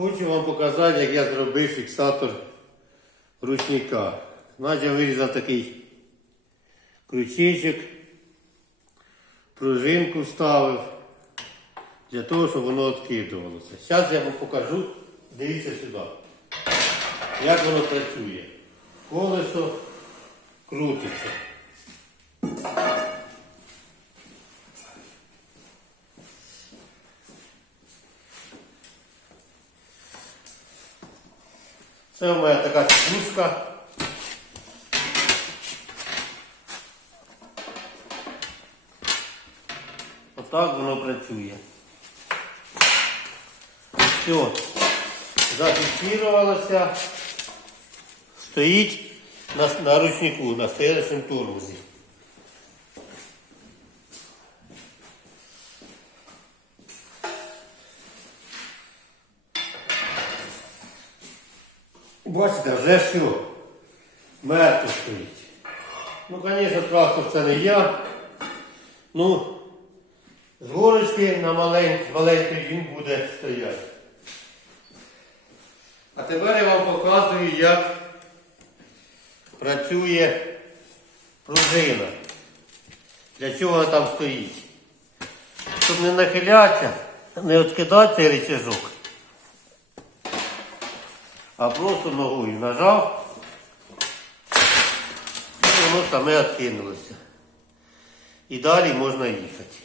Хочу вам показати, як я зробив фіксатор ручника. Значить, я вирізав такий крючечок, пружинку вставив для того, щоб воно відкидувалося. Зараз я вам покажу, дивіться сюди, як воно працює. Колесо крутиться. Це у мене така спуска. Отак воно працює. Все. Зафіксувалося. Стоїть на, на ручнику, на стоячому тормозі. Бачите, вже все. Мертво стоїть. Ну, звісно, трактор це не я. Ну, з горочки на маленький, він буде стояти. А тепер я вам показую, як працює пружина. Для чого вона там стоїть. Щоб не нахилятися, не відкидати цей. А просто ногою нажав, і воно саме відкинулося. І далі можна їхати.